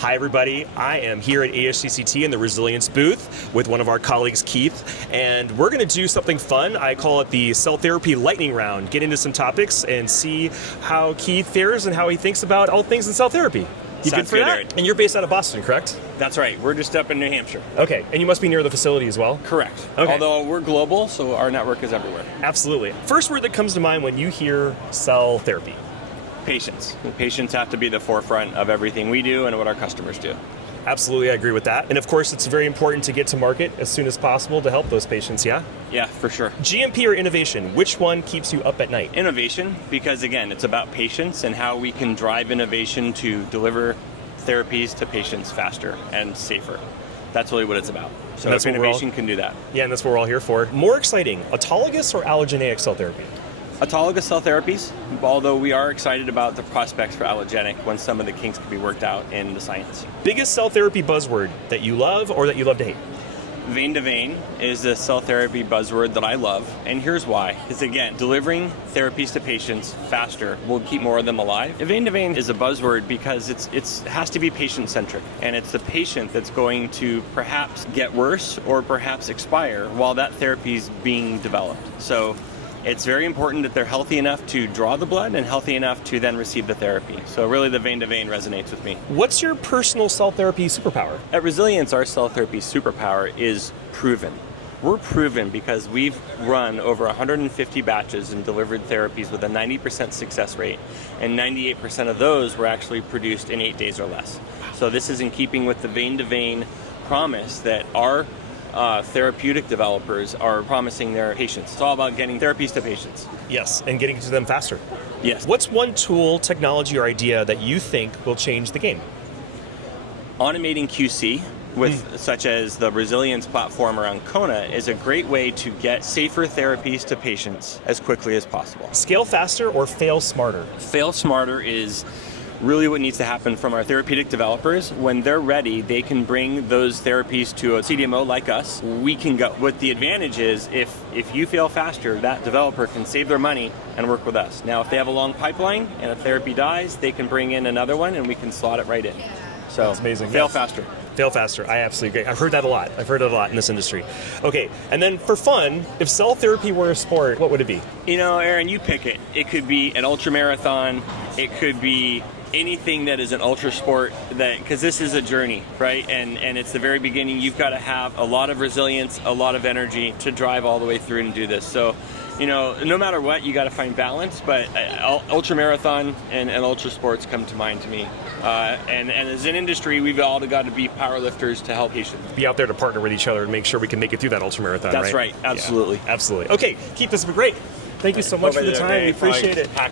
Hi everybody, I am here at ASGCT in the Resilience booth with one of our colleagues, Keith, and we're going to do something fun. I call it the Cell Therapy Lightning Round. Get into some topics and see how Keith fares and how he thinks about all things in cell therapy. You good for that? Aaron. And you're based out of Boston, correct? That's right. We're just up in New Hampshire. Okay, and you must be near the facility as well? Correct. Okay. Although we're global, so our network is everywhere. Absolutely. First word that comes to mind when you hear cell therapy? Patients. Patients have to be the forefront of everything we do and what our customers do. Absolutely, I agree with that. And of course, it's very important to get to market as soon as possible to help those patients, yeah? Yeah, for sure. GMP or innovation, which one keeps you up at night? Innovation, because again, it's about patients and how we can drive innovation to deliver therapies to patients faster and safer. That's really what it's about. So if innovation can do that. Yeah, and that's what we're all here for. More exciting, autologous or allogeneic cell therapy? Autologous cell therapies, although we are excited about the prospects for allogeneic when some of the kinks can be worked out in the science. Biggest cell therapy buzzword that you love or that you love to hate? Vein to vein is the cell therapy buzzword that I love, and here's why. Is again, delivering therapies to patients faster will keep more of them alive. Vein to vein is a buzzword because it has to be patient-centric, and it's the patient that's going to perhaps get worse or perhaps expire while that therapy is being developed. So it's very important that they're healthy enough to draw the blood and healthy enough to then receive the therapy. So really the vein to vein resonates with me. What's your personal cell therapy superpower? At Resilience, our cell therapy superpower is proven. We're proven because we've run over 150 batches and delivered therapies with a 90% success rate, and 98% of those were actually produced in 8 days or less. So this is in keeping with the vein to vein promise that our therapeutic developers are promising their patients. It's all about getting therapies to patients. Yes, and getting to them faster. Yes. What's one tool, technology, or idea that you think will change the game? Automating QC with such as the Resilience platform around Kona is a great way to get safer therapies to patients as quickly as possible. Scale faster or fail smarter? Fail smarter is really what needs to happen from our therapeutic developers. When they're ready, they can bring those therapies to a CDMO like us. We can go. What the advantage is, if you fail faster, that developer can save their money and work with us. Now, if they have a long pipeline and a therapy dies, they can bring in another one and we can slot it right in. So that's amazing. Fail faster. Fail faster. I absolutely agree. I've heard that a lot. I've heard it a lot in this industry. Okay, and then for fun, if cell therapy were a sport, what would it be? You know, Aaron, you pick it. It could be an ultra marathon. It could be anything that is an ultra sport, that because this is a journey, right? And it's the very beginning. You've got to have a lot of resilience, a lot of energy to drive all the way through and do this. So, you know, no matter what, you got to find balance. But ultra marathon and ultra sports come to mind to me. And as an industry, we've all got to be power lifters to help patients. Be out there to partner with each other and make sure we can make it through that ultra marathon. That's right. Absolutely. Yeah, absolutely. Okay, Keith, this has been great. Thank you so much for the time. We appreciate it.